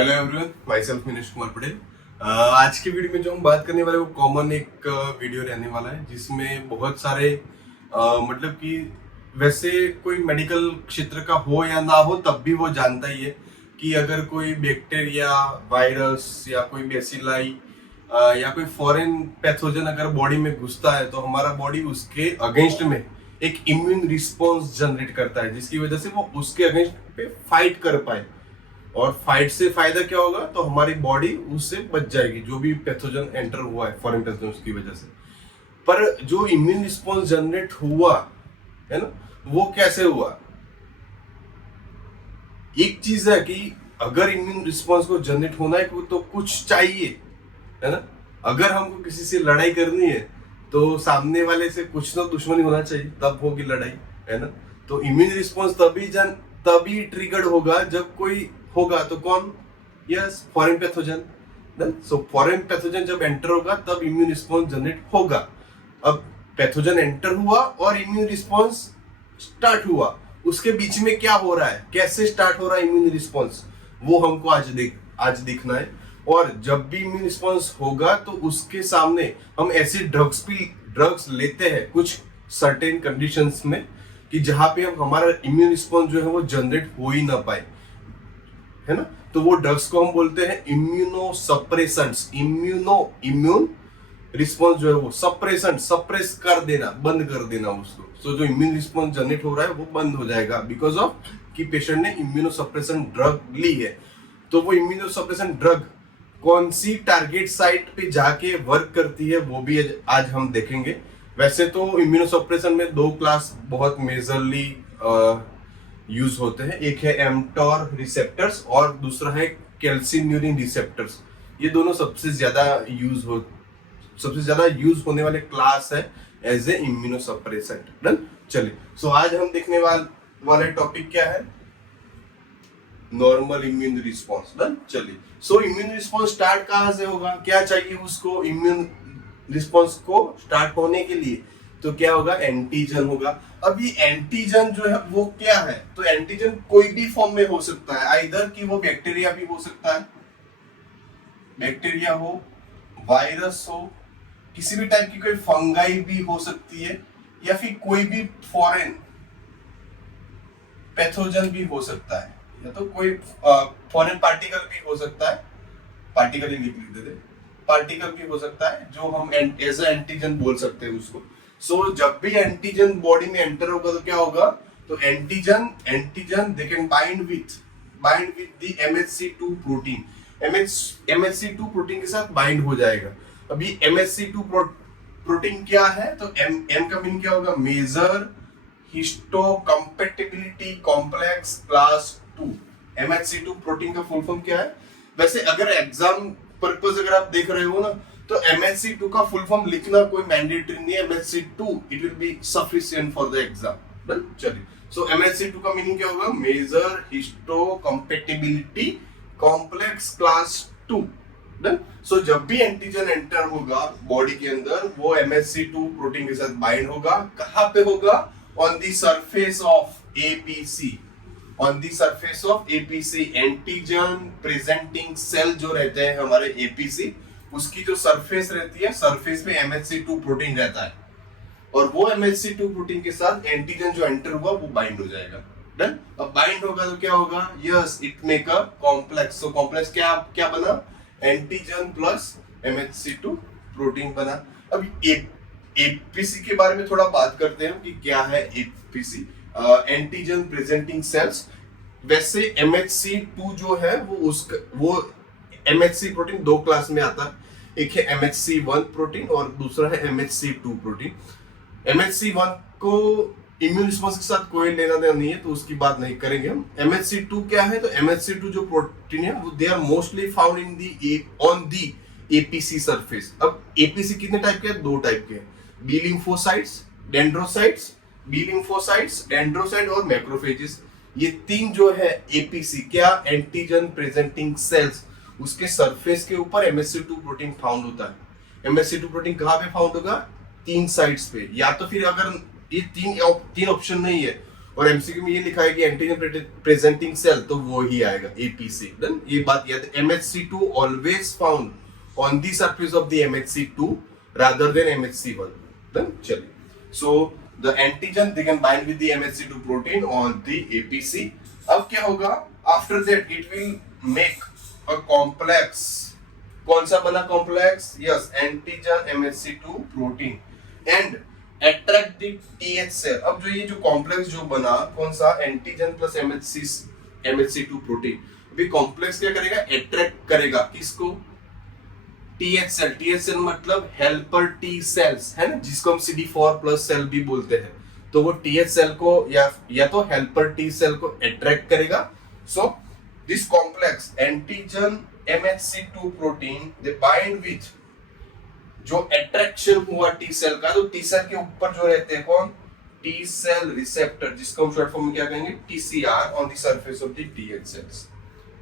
Hello everyone, my self Minesh Kumar Patel. आज की video में जो हम बात करने वाले वो कॉमन एक वीडियो रहने वाला है जिसमें बहुत सारे मतलब कि वैसे कोई मेडिकल क्षेत्र का हो या ना हो तब भी वो जानता ही है कि अगर कोई बैक्टीरिया, वायरस या कोई बेसिलाई या कोई फॉरेन पैथोजन अगर बॉडी में घुसता है तो हमारा बॉडी उसके अगेंस्ट में एक इम्यून रिस्पॉन्स जनरेट करता है जिसकी वजह से वो उसके अगेंस्ट पे फाइट कर पाए। और फाइट से फायदा क्या होगा, तो हमारी बॉडी उससे बच जाएगी जो भी पैथोजन एंटर हुआ है फॉरेन पैथोजन उसकी वजह से। पर जो इम्यून रिस्पॉन्स जनरेट हुआ है ना, वो कैसे हुआ? एक चीज है कि अगर इम्यून रिस्पॉन्स को जनरेट होना है तो कुछ चाहिए, है ना। अगर हमको किसी से लड़ाई करनी है तो सामने वाले से कुछ तो दुश्मनी होना चाहिए, तब होगी लड़ाई, है ना। तो इम्यून रिस्पॉन्स तभी ट्रिगर्ड होगा जब कोई होगा, तो कौन? Yes, foreign pathogen. So foreign pathogen जब एंटर होगा तब इम्यून रिस्पॉन्स जनरेट होगा। अब पैथोजन एंटर हुआ और इम्यून रिस्पॉन्स स्टार्ट हुआ, उसके बीच में क्या हो रहा है, कैसे स्टार्ट हो रहा है इम्यून रिस्पॉन्स, वो हमको आज देखना है। और जब भी इम्यून रिस्पॉन्स होगा तो उसके सामने हम ऐसे ड्रग्स लेते हैं कुछ सर्टेन कंडीशंस में कि जहां पे हम हमारा इम्यून रिस्पॉन्स जो है वो जनरेट हो ही ना पाए, है ना। तो वो ड्रग्स को हम बोलते हैं इम्यूनोसप्रेसेंट्स। इम्यून रिस्पॉन्स जो है वो सप्रेस कर देना, बंद कर देना उसको। सो जो इम्यून रिस्पॉन्स जनरेट हो रहा है वो बंद हो जाएगा बिकॉज ऑफ कि पेशेंट ने इम्यूनोसप्रेसेंट ड्रग ली है। तो वो इम्यूनोसप्रेसेंट ड्रग कौन सी टारगेट साइट पे जाके वर्क करती है वो भी आज हम देखेंगे। वैसे तो इम्यूनोसप्रेशन में दो क्लास बहुत मेजरली यूज होते हैं, एक है एमटोर रिसेप्टर्स और दूसरा है कैल्सिन्यूरिन रिसेप्टर्स। ये दोनों सबसे ज्यादा यूज होने वाले क्लास है एज ए इम्यूनोसप्रेसेंट। डन, चलिए। सो आज हम देखने वाले टॉपिक क्या है? Normal immune response. डन, चलिए। सो इम्यून रिस्पॉन्स स्टार्ट कहां से होगा, क्या चाहिए उसको इम्यून रिस्पॉन्स को स्टार्ट होने के लिए? तो क्या होगा? एंटीजन होगा। अब ये एंटीजन जो है वो क्या है? तो एंटीजन कोई भी फॉर्म में हो सकता है, आइदर कि वो बैक्टीरिया भी हो सकता है, बैक्टीरिया हो, वायरस हो, किसी भी टाइप की कोई फंगाई भी हो सकती है, या फिर कोई भी फॉरेन पैथोजन भी हो सकता है, या तो कोई फॉरेन पार्टिकल भी हो सकता है, पार्टिकल ही लिख देते, पार्टिकल भी हो सकता है जो हम एज एंटीजन बोल सकते हैं उसको। सो जब भी एंटीजन बॉडी में एंटर होगा तो क्या होगा? तो antigen they can bind with the MHC2 protein. MHC2 protein के साथ बाइंड हो जाएगा। अभी MHC2 प्रोटीन क्या है? तो M का मीनिंग क्या होगा? Major histocompatibility complex class 2। MHC2 protein का फुल फॉर्म क्या है? वैसे अगर एग्जाम पर्पस अगर आप देख रहे हो ना, तो MHC2 का फुल फॉर्म लिखना कोई मैंडेटरी नहीं है। MHC2 it will be sufficient for the exam. चलिए। सो MHC2 का मीनिंग क्या होगा? Major histocompatibility complex class 2। Done. So जब भी एंटीजन एंटर होगा बॉडी के अंदर वो MHC2 प्रोटीन के साथ बाइंड होगा। कहां पे होगा? On the surface of APC। On the surface of APC, antigen presenting cell जो रहते हैं हमारे APC, उसकी जो सरफेस रहती है, सरफेस पे MHC2 प्रोटीन रहता है और वो MHC2 प्रोटीन के साथ एंटीजन जो एंटर हुआ वो बाइंड हो जाएगा। डन। अब बाइंड होगा तो क्या होगा? Yes, it make a complex. So complex क्या बना? एंटीजन प्लस MHC2 प्रोटीन बना। अब APC के बारे में थोड़ा बात करते हैं कि क्या है APC, एंटीजन प्रेजेंटिंग सेल्स। वैसे MHC2 जो है वो MHC प्रोटीन दो क्लास में आता है, एक है MHC1 प्रोटीन और दूसरा है MHC2 प्रोटीन। MHC1 को इम्यून रिस्पॉन्स के साथ कोई लेना देना नहीं है तो उसकी बात नहीं करेंगे हम। MHC2 क्या है? तो MHC2 जो प्रोटीन है वो they are mostly found on the APC surface. अब APC कितने टाइप के हैं? दो टाइप के हैं, बी लिम्फोसाइट्स, डेंड्रोसाइट और मैक्रोफेजेस। ये तीन जो है APC क्या? एंटीजन प्रेजेंटिंग सेल्स, उसके सरफेस के ऊपर MHC2 प्रोटीन फाउंड होता है। MHC2 प्रोटीन कहां पे फाउंड होगा? तीन साइट्स पे, या तो फिर अगर ये तीन ऑप्शन नहीं है और एमसीक्यू में ये लिखा है कि एंटीजन प्रेजेंटिंग सेल, तो वो ही आएगा एपीसी। देन ये बात याद, MHC2 always found on the surface of the MHC2 rather than MHC1। Then चलिए, so the antigen they can bind with the MHC2 protein on the APC. अब क्या होगा, after that it will make a complex. कौन सा बना complex? Yes, antigen MHC2 protein and attract the TH cell. अब जो ये जो कॉम्प्लेक्स जो बना, कौन सा? Antigen plus MHC2 protein. अभी कॉम्प्लेक्स क्या करेगा? अट्रैक्ट करेगा किसको? TH cell. TH सेल मतलब हेल्पर T सेल्स है ना, जिसको हम CD4 प्लस सेल भी बोलते हैं। तो वो TH सेल को या तो हेल्पर T सेल को अट्रैक्ट करेगा। So this complex antigen MHC2 protein they bind with, जो अट्रैक्शन हुआ टी सेल का, तो टी सेल के ऊपर जो रहते हैं कौन? टी सेल रिसेप्टर, जिसको हम शॉर्ट फॉर्म में क्या कहेंगे? TCR on the surface of the TH cells.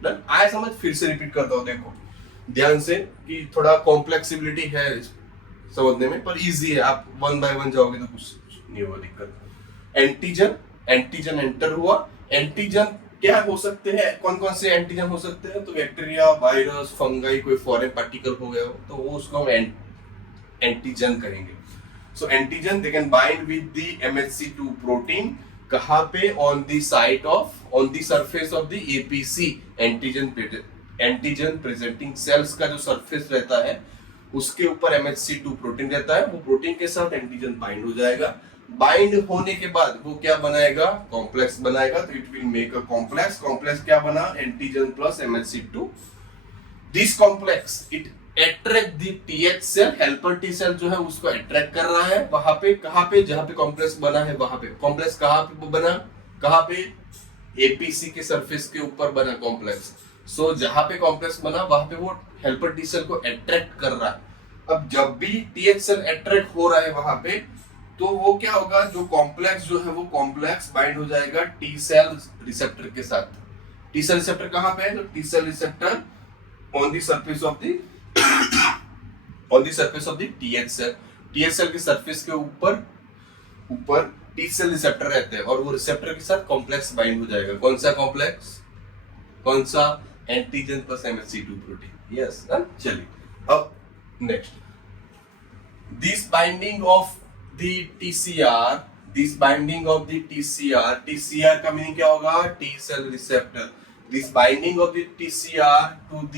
Done? आया समझ? फिर से रिपीट करता हूं, देखो ध्यान से, कि थोड़ा कॉम्प्लेक्सिबिलिटी है समझने में, पर इजी है। आप वन बाय वन जाओगे तो कुछ नहीं होगा दिक्कत। एंटीजन एंटर हुआ। एंटीजन क्या हो सकते हैं? कौन कौन से एंटीजन हो सकते हैं? तो बैक्टीरिया, वायरस, फंगाई, कोई फॉरेन पार्टिकल हो गया हो, तो वो उसको हम एंटीजन करेंगे। So antigen they can bind with the MHC2 protein. कहां पे? On the site of, on the surface of the APC, antigen presenting cells का जो सरफेस रहता है उसके ऊपर MHC2 प्रोटीन रहता है। वो प्रोटीन के साथ एंटीजन बाइंड हो जाएगा। बाइंड होने के बाद वो क्या बनाएगा? कॉम्प्लेक्स बनाएगा। तो it will make a complex. Complex क्या बना? Antigen plus MHC2। This complex it attract the TH cell, helper T cell जो है उसको अट्रैक्ट कर रहा है। वहां पे, कहां पे? जहां पे कॉम्प्लेक्स बना है वहां पे। कॉम्प्लेक्स कहां पे बना? कहां पे? APC के सरफेस के ऊपर बना कॉम्प्लेक्स। सो जहां पे कॉम्प्लेक्स बना वहां पे वो हेल्पर T सेल को अट्रैक्ट कर रहा है। अब जब भी TH सेल अट्रैक्ट हो रहा है वहां पे, तो वो क्या होगा? जो कॉम्प्लेक्स जो है वो कॉम्प्लेक्स बाइंड हो जाएगा T सेल रिसेप्टर के साथ। T सेल रिसेप्टर कहां पे है? तो T cell receptor on the surface of the TH cell. TH cell के सरफेस के ऊपर T सेल रिसेप्टर रहते हैं, और वो रिसेप्टर के साथ कॉम्प्लेक्स बाइंड हो जाएगा। कौन सा कॉम्प्लेक्स? कौन सा? Antigen plus MHC2 protein. Yes, चलिए अब next, this binding of the TCR, TCR का मीनिंग क्या होगा? T cell receptor. This binding of the TCR to the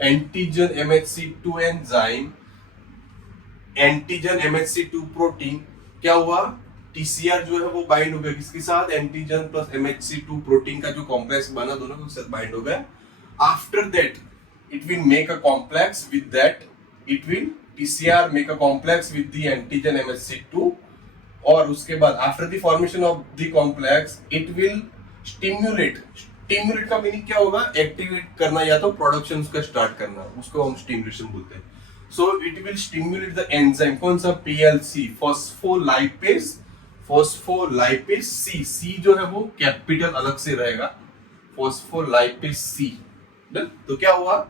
antigen MHC2 enzyme, antigen MHC2 protein, क्या हुआ? TCR जो है वो बाइंड हो गया किसके साथ? एंटीजन प्लस MHC2 प्रोटीन का जो कॉम्प्लेक्स बना, दोनों के साथ बाइंड हो गया। After that it will make a complex with that, TCR make a complex with the antigen MHC2, और उसके बाद after the formation of the complex it will stimulate. Stimulate का मीनिंग क्या होगा? एक्टिवेट करना या तो प्रोडक्शन उसका स्टार्ट करना, उसको हम स्टिम्युलेशन बोलते हैं। So it will stimulate the enzyme, कौन सा? PLC, फॉस्फोलाइपेज C जो है वो कैपिटल अलग से रहेगा, फॉस्फोलाइपेज C। तो क्या हुआ?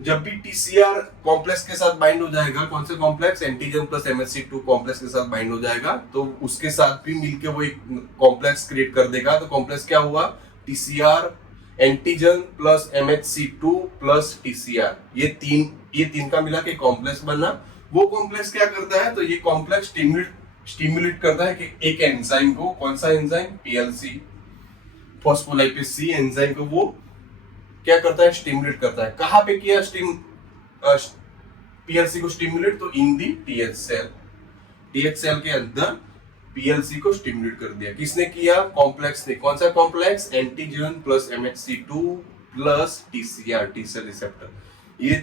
जब भी TCR कॉम्प्लेक्स के साथ बाइंड हो जाएगा, कौन से complex? Antigen plus MHC2 complex के साथ बाइंड हो जाएगा, तो उसके साथ भी मिलके वो एक कॉम्प्लेक्स क्रिएट कर देगा। तो कॉम्प्लेक्स क्या हुआ? TCR, antigen plus MHC2 plus TCR, ये तीन का मिला के कॉम्प्लेक्स बना। वो कॉम्प्लेक्स क्या करता है? तो ये कॉम्प्लेक्स स्टिम्युलेट करता है कि एक एंजाइम को, कौन सा enzyme? PLC, phospholipase C enzyme को वो क्या करता है? स्टिम्युलेट करता है। कहां पे किया PLC को स्टिम्युलेट? तो इन दी TH सेल के अंदर PLC को स्टिम्युलेट कर दिया। किसने किया? कॉम्प्लेक्स ने। कौन सा complex? Antigen plus MHC2 plus TCR, T cell receptor. ये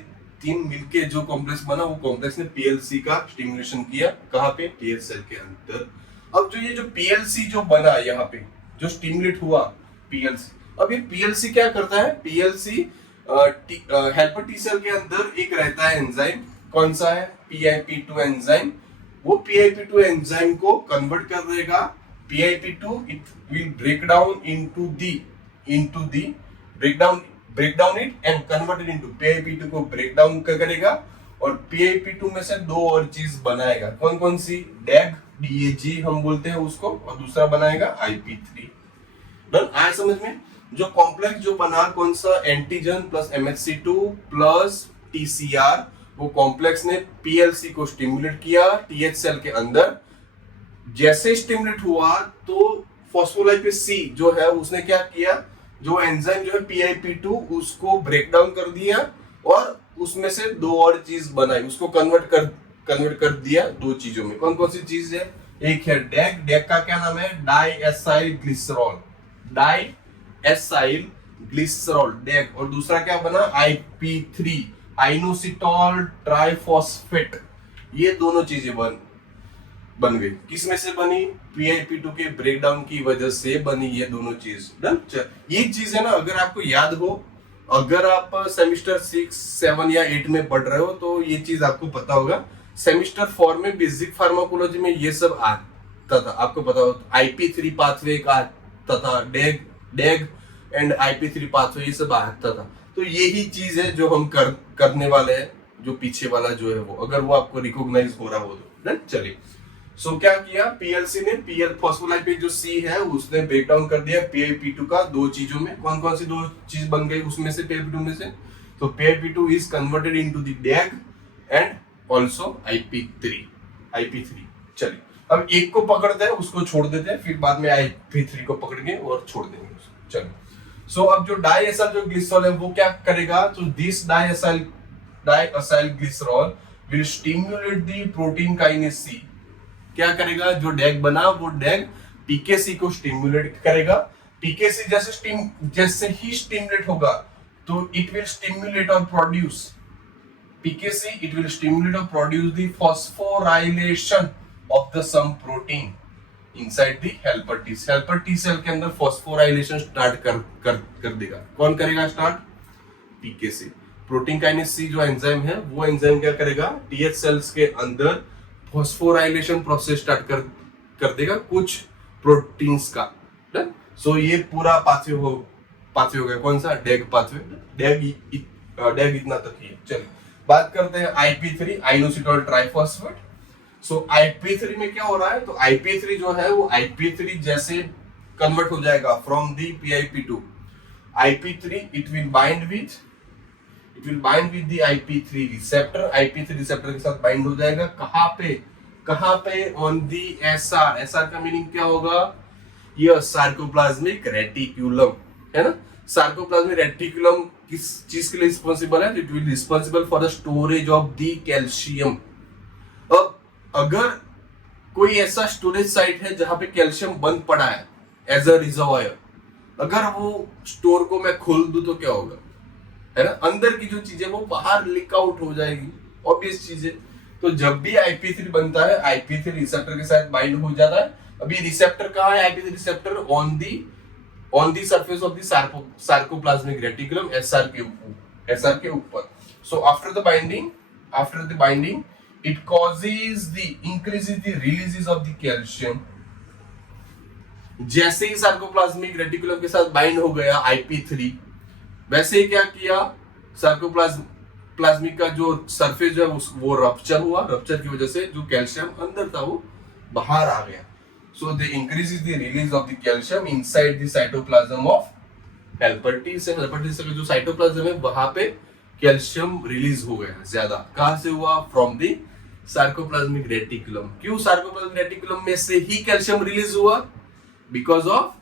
तीन मिलके जो कॉम्प्लेक्स बना, वो कॉम्प्लेक्स ने PLC का स्टिम्युलेशन किया। कहां पे? TH सेल के अंदर। अब जो ये जो PLC जो बना यहाँ पे, जो स्टिम्युलेट हुआ PLC, अब ये PLC क्या करता है? PLC हेल्पर T सेल के अंदर एक रहता है एंजाइम, कौन सा है? PIP2 enzyme. वो PIP2 एंजाइम को कन्वर्ट कर देगा। PIP2 it will break down break down it and convert it into PIP2 को ब्रेक डाउन करेगा, और PIP2 में से दो और चीज बनाएगा। कौन कौन सी? DAG DAG हम बोलते हैं उसको, और दूसरा बनाएगा IP3। डन, आया समझ में? जो कॉम्प्लेक्स जो बना कौन सा, antigen plus MHC2 plus TCR, वो कॉम्प्लेक्स ने PLC को स्टिमुलेट किया TH सेल के अंदर। जैसे स्टिमुलेट हुआ तो फॉस्फोलाइपेज C जो है उसने क्या किया, जो एंजाइम जो है PIP2 उसको ब्रेक डाउन कर दिया और उसमें से दो और चीज बनाई, उसको कन्वर्ट कर दिया दो चीजों में। कौन कौन सी चीज है? एक है डेग, डेग का क्या नाम है, di acyl glycerol, di acyl glycerol DAG, और दूसरा क्या बना, IP3 आइनोसिटॉल ट्राइफॉस्फेट। ये दोनों चीजें बन गई। किस में से बनी? PIP2 के ब्रेकडाउन की वजह से बनी ये दोनों चीज। डन, ये चीज है ना, अगर आपको याद हो, अगर आप सेमेस्टर 6, 7 या 8 में पढ़ रहे हो तो ये चीज आपको पता होगा। सेमेस्टर 4 में बेसिक फार्माकोलॉजी में ये सब आता था, आपको पता हो। IP3 पाथवे का आता था, डेग एंड IP3 पाथवे, ये सब आता था। तो यही चीज है जो हम करने वाले हैं, जो पीछे वाला जो है वो, अगर वो आपको रिकॉग्नाइज हो रहा हो तो। चलिए, सो क्या किया PLC ने, फॉस्फोलाइपेज जो C है उसने ब्रेक डाउन कर दिया PIP2 का दो चीजों में। कौन कौन सी दो चीज बन गई उसमें से, PIP2 में से? तो PIP2 is converted into the DAG and also IP3। चलिए, अब एक को पकड़ते हैं, उसको छोड़ देते हैं, फिर बाद में IP3 को पकड़ेंगे और छोड़ देंगे उसको। चलिए, सो अब जो डाइएसाइल जो ग्लिसरॉल है वो क्या करेगा, तो this diacyl glycerol will stimulate the protein kinase C। क्या करेगा, जो डैग बना वो डैग PKC को स्टिमुलेट करेगा। PKC जैसे ही स्टिमुलेट होगा तो इट विल स्टिमुलेट और produce the phosphorylation of the some protein inside the helper T cell के अंदर फॉस्फोराइलेशन स्टार्ट कर देगा। कौन करेगा start? PKC। Protein kinase C जो एंजाइम है, वो एंजाइम क्या करेगा, TH सेल्स के अंदर फॉस्फोराइलेशन प्रोसेस स्टार्ट कर देगा कुछ प्रोटीन्स का। सो ये पूरा पाथवे हो गया। कौन सा? डेग पाथवे। डेग इतना तक ही है। चलिए, बात करते हैं IP3 आइनोसिटॉल ट्राइफॉस्फेट। सो IP3 में क्या हो रहा है, तो IP3 जो है वो IP3 जैसे कन्वर्ट हो जाएगा from the PIP2। IP3 it will bind with the IP3 receptor. IP3 receptor के साथ बाइंड हो जाएगा। कहां पे? ऑन दी SR का मीनिंग क्या होगा? ये सार्कोप्लाज्मिक रेटिकुलम है ना। सार्कोप्लाज्मिक रेटिकुलम किस चीज के लिए रिस्पॉन्सिबल है? It will responsible for the storage of the calcium. अब अगर कोई ऐसा स्टोरेज साइट है जहां पे कैल्शियम बंद पड़ा है एज अ रिजर्वायर, अगर वो स्टोर को मैं खोल दूं तो क्या होगा, है ना, अंदर की जो चीजें वो बाहर लीक आउट हो जाएगी, ऑब्वियस चीज है। तो जब भी IP3 बनता है, IP3 रिसेप्टर के साथ बाइंड हो जाता है। अभी रिसेप्टर कहाँ है? IP3 receptor on the surface of the sarcoplasmic reticulum, SR के ऊपर। So after the binding it increases the releases of the calcium। जैसे ही सार्कोप्लाज्मिक रेटिकुलम के साथ बाइंड हो गया IP3, वैसे ही क्या किया, सार्कोप्लाज्मिक का जो सरफेस जो है वो रप्चर हुआ। रप्चर की वजह से जो कैल्शियम अंदर था वो बाहर आ गया। So they increases the release of the calcium inside the cytoplasm of helper T cell. Helper T cell का जो साइटोप्लाज्म है वहां पे कैल्शियम रिलीज हो गया ज्यादा। कहां से हुआ? From the sarcoplasmic reticulum. क्यों सार्कोप्लाज्मिक रेटिकुलम में से ही कैल्शियम रिलीज हुआ? Because of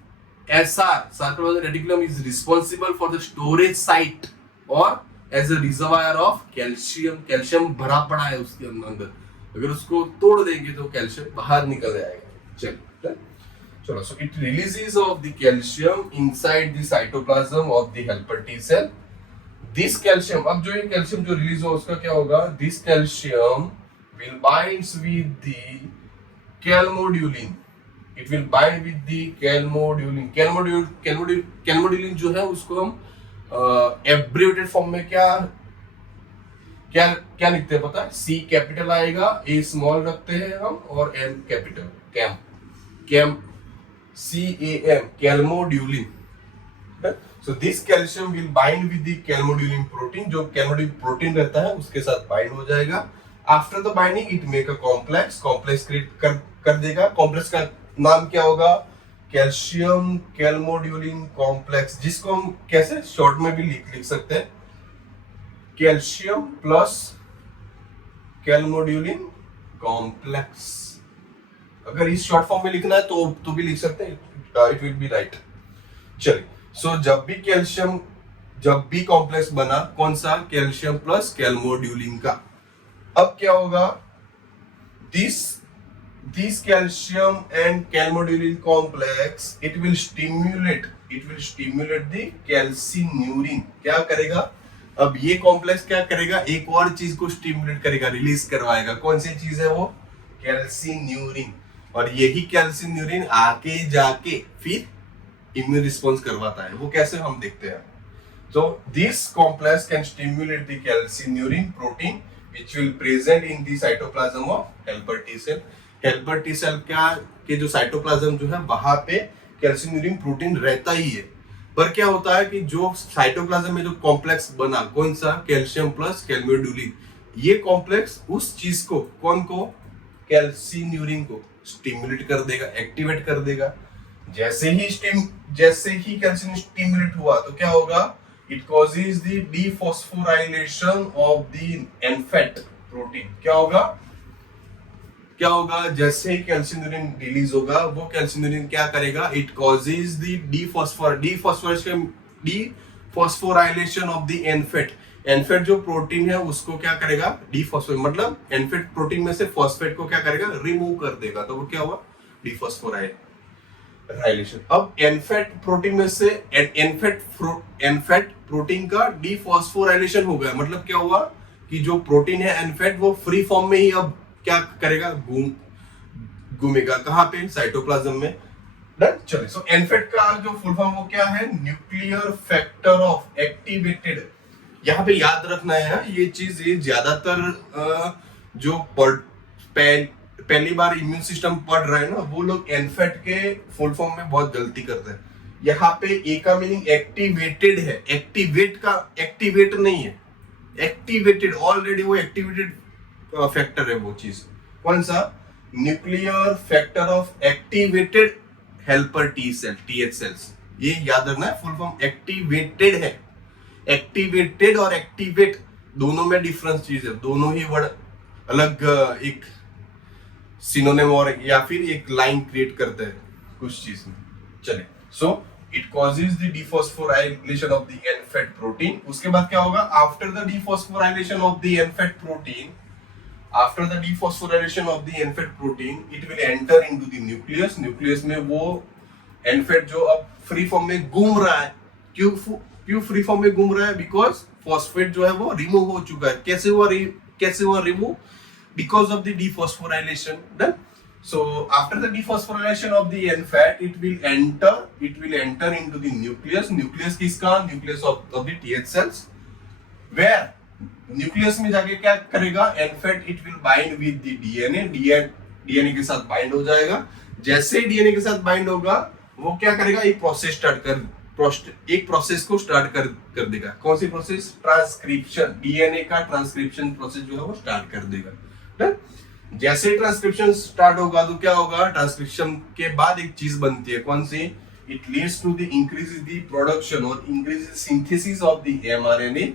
SR, sarcoplasmic reticulum is responsible for the storage site or as a reservoir of calcium। Calcium भरा पड़ा है उसके अंदर, अगर उसको तोड़ देंगे तो कैल्शियम बाहर निकल जाएगा। चलो, so it releases of the calcium inside the cytoplasm of the helper T cell। This calcium, अब जो ये कैल्शियम जो रिलीज हो उसका क्या होगा? This calcium will binds with the calmodulin। It will bind with the calmodulin। calmodulin जो है उसको हम एब्रिविएटेड फॉर्म में क्या लिखते हैं पता है? C कैपिटल आएगा, A स्मॉल रखते हैं हम, और M capital, CAM calmodulin। So this calcium will bind with the calmodulin protein। जो calmodulin प्रोटीन रहता है उसके साथ बाइंड हो जाएगा after the binding it make a complex, complex create कर देगा। कॉम्प्लेक्स का नाम क्या होगा? कैल्शियम कैल्मोड्यूलिन कॉम्प्लेक्स, जिसको हम कैसे शॉर्ट में भी लिख सकते हैं, कैल्शियम प्लस कैल्मोड्यूलिन कॉम्प्लेक्स। अगर इस शॉर्ट फॉर्म में लिखना है तो भी लिख सकते हैं, इट विल बी राइट। चलिए, सो जब भी कॉम्प्लेक्स बना, कौन सा? कैल्शियम प्लस कैल्मोड्यूलिन का। अब क्या होगा? This calcium and calmodulin complex it will stimulate the calcineurin. क्या करेगा? अब ये कॉम्प्लेक्स क्या करेगा? एक और चीज को स्टिम्युलेट करेगा, रिलीज करवाएगा। कौन सी चीज है वो? कैल्सिन्यूरिन। और यही कैल्सिन्यूरिन आके जाके फिर इम्यून रिस्पॉन्स करवाता है। वो कैसे, हम देखते हैं। So this complex can stimulate the calcineurin protein which will present in the cytoplasm of helper T cell. Helper T cell क्या के जो साइटोप्लाज्म जो है वहां पे कैल्सिन्यूरिन प्रोटीन रहता ही है। पर क्या होता है कि जो साइटोप्लाज्म में जो कॉम्प्लेक्स बना, कौन सा? Calcium plus calmodulin. ये कॉम्प्लेक्स उस चीज को, कौन को? कैल्सिन्यूरिन को स्टिमुलेट कर देगा, एक्टिवेट कर देगा। जैसे ही कैल्शियम स्टिमुलेट हुआ तो क्या होगा? It causes the dephosphorylation of the NFAT protein. क्या होगा? जैसे ही कैल्शियम रिलीज होगा, वो कैल्शियम क्या करेगा? It causes the dephosphorylation of the NFAT. NFAT जो प्रोटीन है उसको क्या करेगा? डिफॉस्फोर, मतलब NFAT प्रोटीन में से फॉस्फेट को क्या करेगा? रिमूव कर देगा। तो वो क्या हुआ? डिफॉस्फोराइलेशन। अब एनफैट प्रोटीन में से एनफैट प्रोटीन का डिफॉस्फोराइलेशन हो गया। मतलब क्या हुआ कि जो प्रोटीन है एनफैट, वो फ्री फॉर्म में ही अब क्या करेगा? घूमेगा। कहां पे? साइटोप्लाज्म में। डन। चलिए, सो एनफैट का जो फुल फॉर्म वो क्या है? Nuclear factor of activated. यहाँ पे याद रखना है ये चीज, ये ज्यादातर जो पहली बार इम्यून सिस्टम पढ़ रहे हैं ना, वो लोग एनफैट के फुल फॉर्म में बहुत गलती करते हैं। यहाँ पे ए का मीनिंग एक्टिवेटेड है, एक्टिवेट नहीं है, एक्टिवेटेड। ऑलरेडी वो एक्टिवेटेड फैक्टर है वो चीज। कौन सा? Nuclear factor of activated helper T cell, TH cells. ये याद रखना है, फुल फॉर्म एक्टिवेटेड है। एक्टिवेटेड और एक्टिवेट दोनों में डिफरेंस चीज है, दोनों ही वर्ड अलग एक सिनोनिम और या फिर एक लाइन क्रिएट करते हैं कुछ चीज में। चले, so it causes the dephosphorylation of the NFAT protein. उसके बाद क्या होगा? After the dephosphorylation of the NFAT protein, it will enter into the nucleus. Nucleus में वो एनफैट जो अब फ्री फॉर्म में घूम रहा है, क्यों फ्री फॉर्म में घूम रहा है? बिकॉज फॉस्फेट जो है वो रिमूव हो चुका है। कैसे हुआ remove? Because of the dephosphorylation. Done. So after the dephosphorylation of the NFAT, it will enter into the nucleus. Nucleus किसका? Nucleus of the TH cells. Where nucleus में जाके क्या करेगा? NFAT it will bind with the DNA के साथ bind हो जाएगा। जैसे ही DNA के साथ bind होगा, वो क्या करेगा? एक प्रोसेस को स्टार्ट कर देगा। कौन सी प्रोसेस? ट्रांसक्रिप्शन। डीएनए का ट्रांसक्रिप्शन प्रोसेस जो है वो स्टार्ट कर देगा। जैसे ट्रांसक्रिप्शन स्टार्ट होगा तो क्या होगा? ट्रांसक्रिप्शन के बाद एक चीज बनती है, कौन सी? It leads to the increase the production और increase synthesis of the mRNA.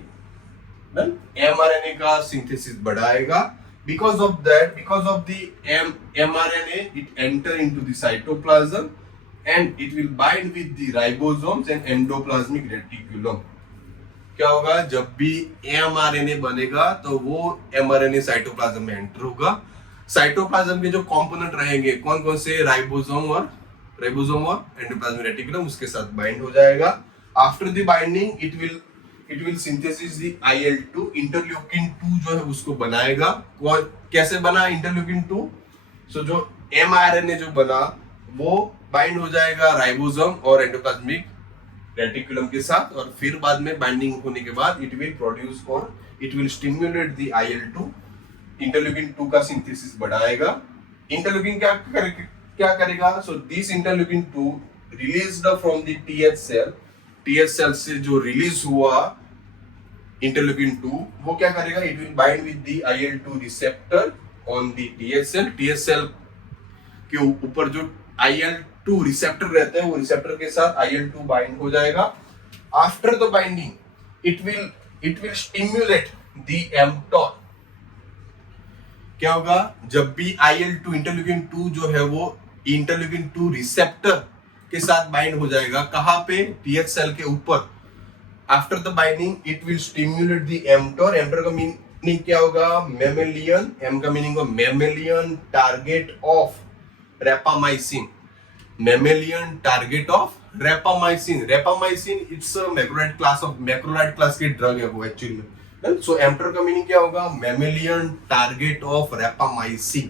MRNA का सिंथेसिस बढ़ाएगा। Because of the mRNA it enter into the cytoplasm and it will bind with the ribosomes and endoplasmic reticulum. क्या होगा? जब भी mRNA बनेगा तो वो एमआरएनए साइटोप्लाज्म में एंटर होगा। साइटोप्लाज्म के जो कंपोनेंट रहेंगे, कौन कौन से? राइबोसोम और एंडोप्लाज्मिक रेटिकुलम, उसके साथ बाइंड हो जाएगा। After the binding it will synthesis the IL-2, interleukin 2 जो है उसको बनाएगा। कैसे बना इंटरल्यूकिन 2? सो जो एमआरएनए जो बना वो बाइंड हो जाएगा राइबोसोम और एंडोप्लाज्मिक रेटिकुलम के साथ, और फिर बाद में बाइंडिंग होने के बाद it will stimulate the IL-2। Interleukin 2 का सिंथेसिस बढ़ाएगा। इंटरल्यूकिन क्या करेगा? So this interleukin 2 released from the TH cell से जो रिलीज हुआ इंटरल्यूकिन 2 वो क्या करेगा, it will bind with the IL-2 receptor on the TH cell के ऊपर जो IL-2 रिसेप्टर रहते हैं वो रिसेप्टर के साथ IL-2 बाइंड हो जाएगा। After the binding it will stimulate the mTOR। क्या होगा, जब भी IL-2 इंटरल्यूकिन 2 जो है वो इंटरल्यूकिन 2 रिसेप्टर के साथ बाइंड हो जाएगा, कहां पे, TH सेल के ऊपर। After the binding it will stimulate the mTOR। mTOR का मीनिंग क्या होगा, मेमेलियन, m का मीनिंग होगा mammalian target of rapamycin. Mammalian target of rapamycin. Rapamycin it's a macrolide class की ड्रग है वो एक्चुअली में। सो mTOR का मीनिंग क्या होगा, mammalian target of rapamycin.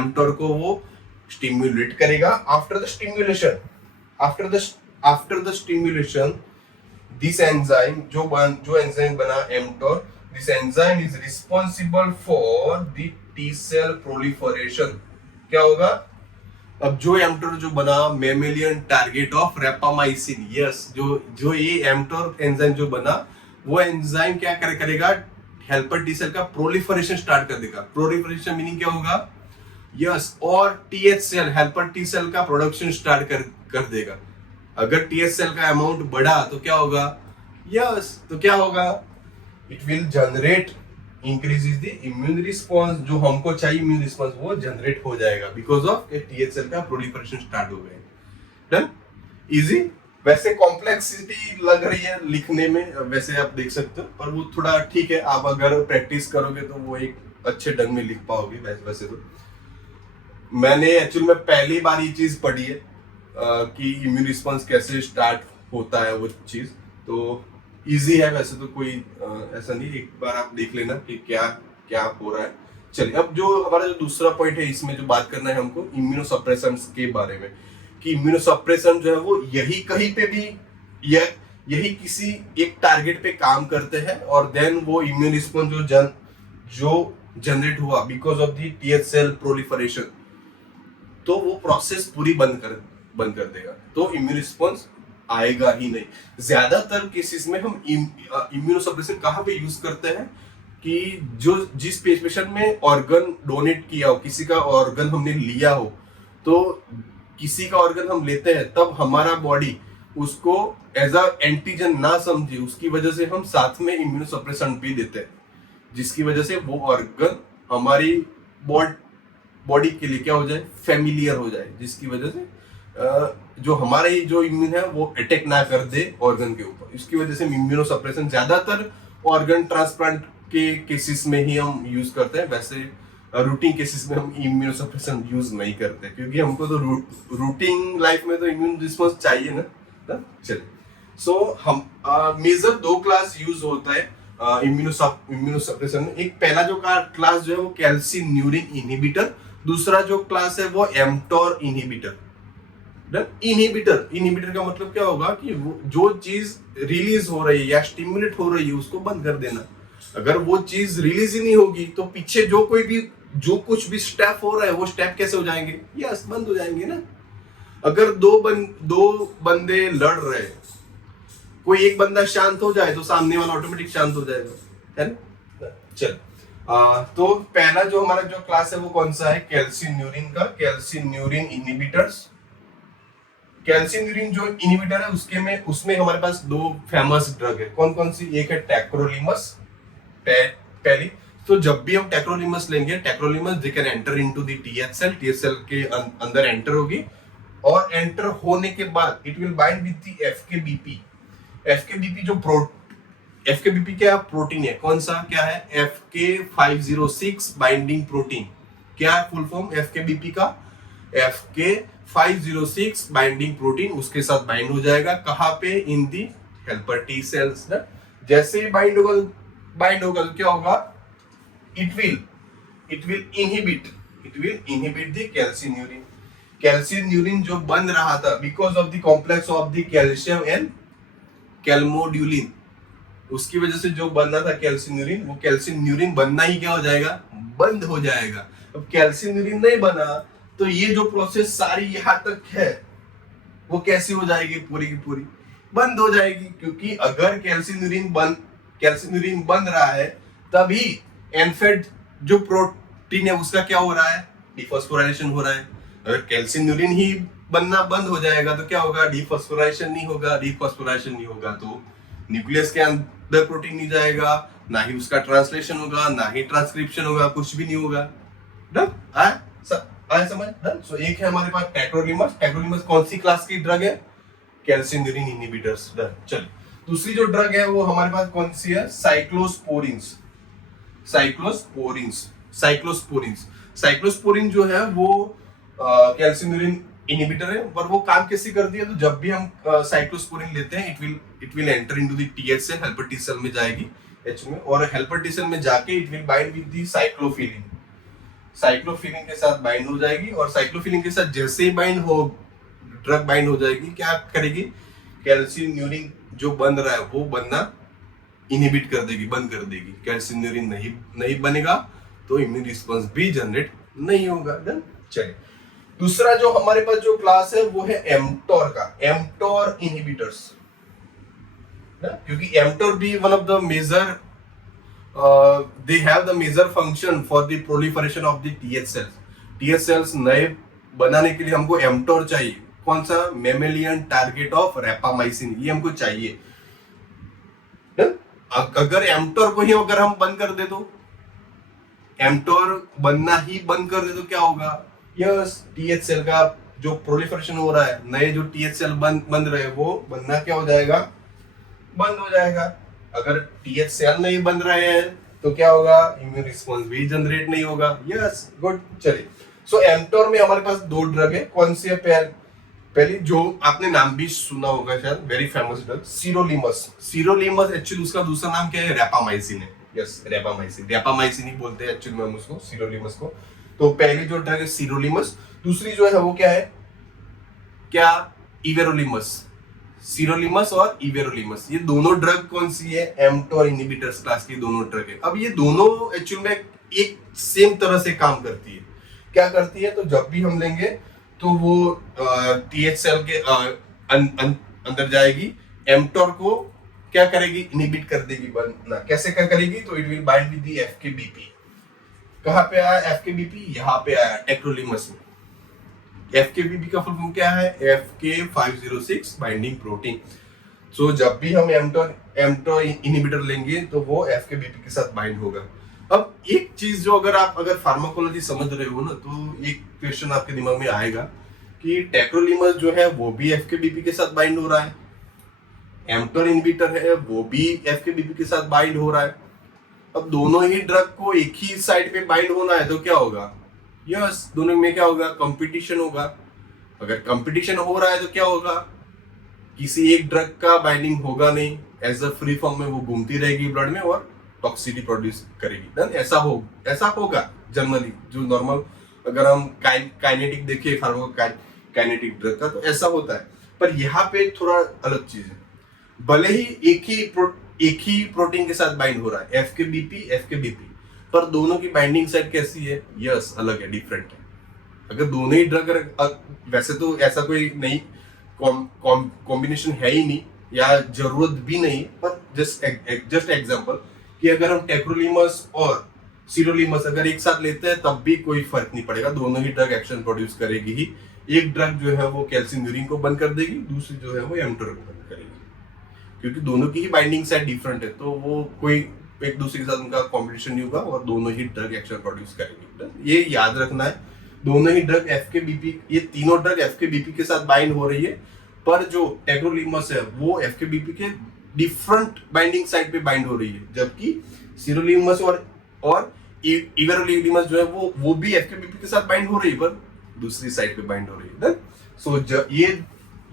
mTOR को वो स्टिम्युलेट करेगा। After the stimulation this enzyme जो एंजाइम बना mTOR, this enzyme is responsible for the T cell proliferation. क्या होगा, अब जो mTOR जो बना mammalian target of rapamycin, yes, जो ये mTOR एंजाइम जो बना वो एंजाइम क्या करेगा, हेल्पर टी सेल का प्रोलिफरेशन स्टार्ट कर देगा। प्रोलिफरेशन मीनिंग क्या होगा, यस, और TH cell helper T cell का प्रोडक्शन स्टार्ट कर देगा। अगर TH सेल का अमाउंट बढ़ा तो क्या होगा, यस, तो क्या होगा, it will generate increases the immune response. जो हमको चाहिए इम्यून रिस्पांस वो जनरेट हो जाएगा बिकॉज ऑफ TH सेल का प्रोलिफरेशन स्टार्ट हो गया। Done, easy. वैसे कॉम्प्लेक्सिटी लग रही है लिखने में, वैसे आप देख सकते हो, पर वो थोड़ा ठीक है, आप अगर प्रैक्टिस करोगे तो वो एक अच्छे ढंग में लिख पाओगे। वैसे तो मैंने एक्चुअली में पहली बार ये चीज पढ़ी है कि इम्यून रिस्पांस कैसे स्टार्ट होता है वो चीज, तो इजी है वैसे तो, कोई ऐसा नहीं, एक बार आप देख लेना कि क्या क्या हो रहा है। चलिए, अब जो हमारा जो दूसरा पॉइंट है इसमें जो बात करना है हमको इम्यूनोसप्रेशन के बारे में, कि इम्यूनोसप्रेशन जो है वो यही कहीं पे भी यही किसी एक टारगेट पे काम करते हैं और देन वो इम्यून रिस्पांस जो जनरेट हुआ because of the TH cell proliferation, तो वो प्रोसेस पूरी बंद कर देगा, तो इम्यून रिस्पांस आएगा ही नहीं। ज्यादातर केसेस में हम इम्यूनोसप्रेशन कहाँ पे यूज करते हैं कि जिस पेशेंट में ऑर्गन डोनेट किया हो, किसी का ऑर्गन हमने लिया हो, तो किसी का ऑर्गन हम लेते हैं तब हमारा बॉडी उसको एज अ एंटीजन ना समझे, उसकी वजह से हम साथ में इम्यूनोसप्रेशन भी देते हैं, जिसकी वजह से वो ऑर्गन हमारी बॉडी के लिए क्या हो जाए, फेमिलियर हो जाए, जिसकी वजह से जो हमारा ही जो इम्यून है वो अटैक ना कर दे ऑर्गन के ऊपर। इसकी वजह से इम्यूनोसप्रेशन ज्यादातर ऑर्गन ट्रांसप्लांट के केसेस में ही हम यूज करते हैं। वैसे रूटीन केसेस में हम इम्यूनोसप्रेशन यूज नहीं करते, क्योंकि हमको तो रूटीन लाइफ में तो इम्यून रिस्पांस चाहिए ना। चलिए, सो हम मेजर 2 क्लास यूज होता है इम्यूनोसप्रेशन में। एक पहला जो क्लास जो है वो कैल्सिन्यूरिन इनहिबिटर, दूसरा जो क्लास है वो mTOR इनहिबिटर। इनहिबिटर का मतलब क्या होगा कि वो जो चीज रिलीज हो रही है या स्टिमुलेट हो रही है उसको बंद कर देना। अगर वो चीज रिलीज ही नहीं होगी तो पीछे जो कुछ भी स्टेप हो रहा है वो स्टेप कैसे हो जाएंगे, यस, बंद हो जाएंगे ना। अगर दो बंदे लड़ रहे हैं, कोई एक बंदा शांत हो जाए तो सामने वाला ऑटोमेटिक शांत हो जाएगा, है ना। चल, तो पहला जो हमारा जो क्लास है वो कौन सा है, कैल्सिन्यूरिन का, कैल्सिन्यूरिन इनहिबिटर्स। कैल्सिन्यूरिन जो इनहिबिटर है उसमें हमारे पास 2 फेमस ड्रग है। कौन कौन सी, एक है टेक्रोलिमस पहली। तो जब भी हम टेक्रोलिमस लेंगे, tacrolimus they can enter into the TH cell के अंदर एंटर होगी, और एंटर होने के बाद it will bind with the FKBP। FKBP क्या प्रोटीन है, कौन सा, क्या है, FK506 बाइंडिंग प्रोटीन। क्या है फुल फॉर्म FKBP का, FK506 बाइंडिंग प्रोटीन, उसके साथ बाइंड हो जाएगा कहां पे, in the helper T cells ना। जैसे ही बाइंड होगा तो क्या होगा, it will inhibit the calcineurin. Calcineurin जो बन रहा था because of the complex of the calcium and calmodulin, उसकी वजह से जो बनना था कैल्सिन्यूरिन, वो कैल्सिन्यूरिन बनना ही क्या हो जाएगा, बंद हो जाएगा। अब कैल्सिन्यूरिन नहीं बना तो ये जो प्रोसेस सारी यहां तक है वो कैसी हो जाएगी, पूरी की पूरी बंद हो जाएगी। क्योंकि अगर कैल्सिन्यूरिन कैल्सिन्यूरिन बन रहा है, तभी एनफेड जो प्रोटीन है उसका क्या हो रहा है, डिफॉस्फोराइलेशन हो रहा है। अगर कैल्सिन्यूरिन ही बनना बंद हो जाएगा तो क्या होगा, डिफॉस्फोराइलेशन नहीं होगा, डिफॉस्फोराइलेशन नहीं होगा तो न्यूक्लियस के अंदर प्रोटीन नहीं जाएगा, ना ही उसका ट्रांसलेशन होगा, ना ही ट्रांसक्रिप्शन होगा, कुछ भी नहीं होगा। डन आया समझ। डन। सो एक है हमारे पास टैक्रोलिमस। टैक्रोलिमस कौन सी क्लास की ड्रग है, कैल्सिन्यूरिन इनहिबिटर्स। डन। चलिए दूसरी जो ड्रग है वो हमारे पास कौन सी है, साइक्लोस्पोरिन्स। साइक्लोस्पोरिन जो है वो कैल्सिन्यूरिन इनहिबिटर है, पर वो काम कैसे करती है, तो जब भी हम साइक्लोस्पोरिन लेते हैं it will enter into the TH cell, helper T cell में जाएगी एच में, और हेल्पर टी सेल में जाके it will bind with the cyclophilin के साथ बाइंड हो जाएगी, और साइक्लोफिलिन के साथ जैसे ही ड्रग बाइंड हो जाएगी, क्या करेगी, कैल्सिन्यूरिन जो बन रहा है वो बनना इनहिबिट कर देगी, बंद कर देगी। कैल्सिन्यूरिन नहीं बनेगा तो इम्यून रिस्पांस भी जनरेट नहीं होगा। डन। चलिए दूसरा जो हमारे पास जो क्लास है वो है एम्प्टोर का, एम्प्टोर इनहिबिटर्स। क्योंकि एम्प्टोर भी one of the major they have the major function for the proliferation of the TH cells. TH cells नए बनाने के लिए हमको एम्प्टोर चाहिए। कौन सा, मेमेलियन टारगेट ऑफ रैपामाइसिन, ये हमको चाहिए। अगर एम्प्टोर को ही अगर हम बंद कर दे, तो एम्प्टोर बनना ही बंद कर दे तो क्या होगा, यस टीएच सेल का जो प्रोलिफरेशन हो रहा है, नए जो टीएच सेल बन रहे हैं वो बनना क्या हो जाएगा, बंद हो जाएगा। अगर टीएच सेल नहीं बन रहे हैं तो क्या होगा, इम्यून रिस्पांस भी जनरेट नहीं होगा। Yes good. चलिए सो एम्प्टोर में हमारे पास दो ड्रग है। कौन सी है, पहली जो आपने नाम भी सुना होगा शायद, वेरी फेमस ड्रग सिरोलीमस एक्चुअली उसका दूसरा नाम क्या है, रैपामाइसिन है। यस रैपामाइसिन ही बोलते हैं एक्चुअली में हम उसको, सिरोलीमस को। तो पहली जो ड्रग है सिरोलीमस, दूसरी जो है वो क्या है, क्या, इवेरोलीमस। सिरोलीमस और इवेरोलीमस, ये दोनों ड्रग कौन सी है, एम्प्टोर इनहिबिटर्स क्लास की दोनों ड्रग है। अब ये दोनों एक्चुअल में एक सेम तरह से काम करती है। क्या करती है, तो जब भी हम लेंगे तो वो टीएच सेल के अंदर जाएगी, एम्प्टोर को क्या करेगी, इनहिबिट कर देगी, बनना कैसे क्या करेगी, तो it will bind with the FKBP. कहां पे आया एफकेबीपी, यहाँ पे आया टैक्रोलिमस में। एफकेबीपी का फुल फॉर्म क्या है, FK506 बाइंडिंग प्रोटीन। सो जब भी हम एम्प्टोर इनहिबिटर लेंगे तो वो एफकेबीपी के साथ बाइंड होगा। अब एक चीज जो अगर फार्माकोलॉजी समझ रहे हो ना, तो एक क्वेश्चन आपके दिमाग में आएगा कि टैक्रोलिमस जो है वो भी एफकेबीपी के साथ बाइंड हो रहा है, एम्प्टोर इनहिबिटर है वो भी एफकेबीपी के साथ बाइंड हो रहा है। अब दोनों ही ड्रग को एक ही साइड पे बाइंड होना है तो क्या होगा, यस दोनों में क्या होगा, कंपटीशन होगा। अगर कंपटीशन हो रहा है तो क्या होगा, किसी एक ड्रग का बाइंडिंग होगा नहीं, एज अ फ्री फॉर्म में वो घूमती रहेगी ब्लड में और टॉक्सिसिटी प्रोड्यूस करेगी। देन ऐसा होगा जनरली, जो नॉर्मल अगर हम काइनेटिक देखिए फार्माकोकाइनेटिक ड्रग का, तो ऐसा होता है। पर यहाँ पे थोड़ा अलग चीज है, भले ही एक ही प्रोटीन के साथ बाइंड हो रहा है, एफकेबीपी, पर दोनों की बाइंडिंग साइट कैसी है, यस अलग है, डिफरेंट है। अगर दोनों ही ड्रग, वैसे तो ऐसा कोई नहीं कॉम्बिनेशन है ही नहीं या जरूरत भी नहीं, पर जस्ट एग्जांपल कि अगर हम टैक्रोलिमस और सिरोलीमस अगर एक साथ लेते हैं तब भी कोई फर्क नहीं पड़ेगा, दोनों ही ड्रग एक्शन प्रोड्यूस करेगी ही। एक ड्रग जो है वो कैल्सिन्यूरिन को बंद कर देगी, दूसरी जो है वो एम्प्टोर को बंद करेगी, क्योंकि दोनों की ही बाइंडिंग साइट डिफरेंट है, तो वो कोई एक दूसरे के साथ उनका कॉम्पिटिशन नहीं होगा और दोनों ही ड्रग एक्शन प्रोड्यूस करेंगे। ये याद रखना है, दोनों ही ड्रग एफकेबीपी, ये तीनों ड्रग एफकेबीपी के साथ बाइंड हो रही है, पर जो टैक्रोलिमस है वो एफकेबीपी के डिफरेंट बाइंडिंग साइट पे बाइंड हो रही है, जबकि सिरोलीमस और इवेरोलीमस जो है वो भी एफकेबीपी के साथ बाइंड हो रही है, पर दूसरी साइड पे बाइंड हो रही है। सो ये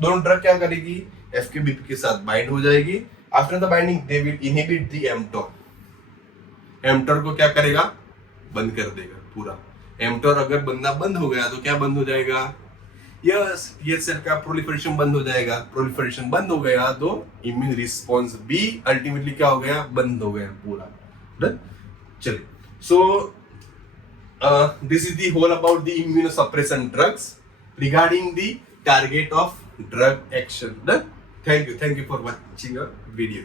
दोनों ड्रग क्या करेगी, एफकेबीपी के साथ बाइंड हो जाएगी। After the binding they will inhibit the mTOR. MTOR को क्या करेगा, बंद कर देगा पूरा। एम्प्टोर अगर बनना बंद हो गया तो क्या बंद हो जाएगा, यस टीएच सेल का प्रोलिफरेशन बंद हो जाएगा। प्रोलिफरेशन बंद हो गया तो इम्यून रिस्पॉन्स भी अल्टीमेटली क्या हो गया, बंद हो गया पूरा। डन। चलिए सो this is the whole about the immunosuppressant drugs regarding the target of drug action. Done. Thank you for watching our video.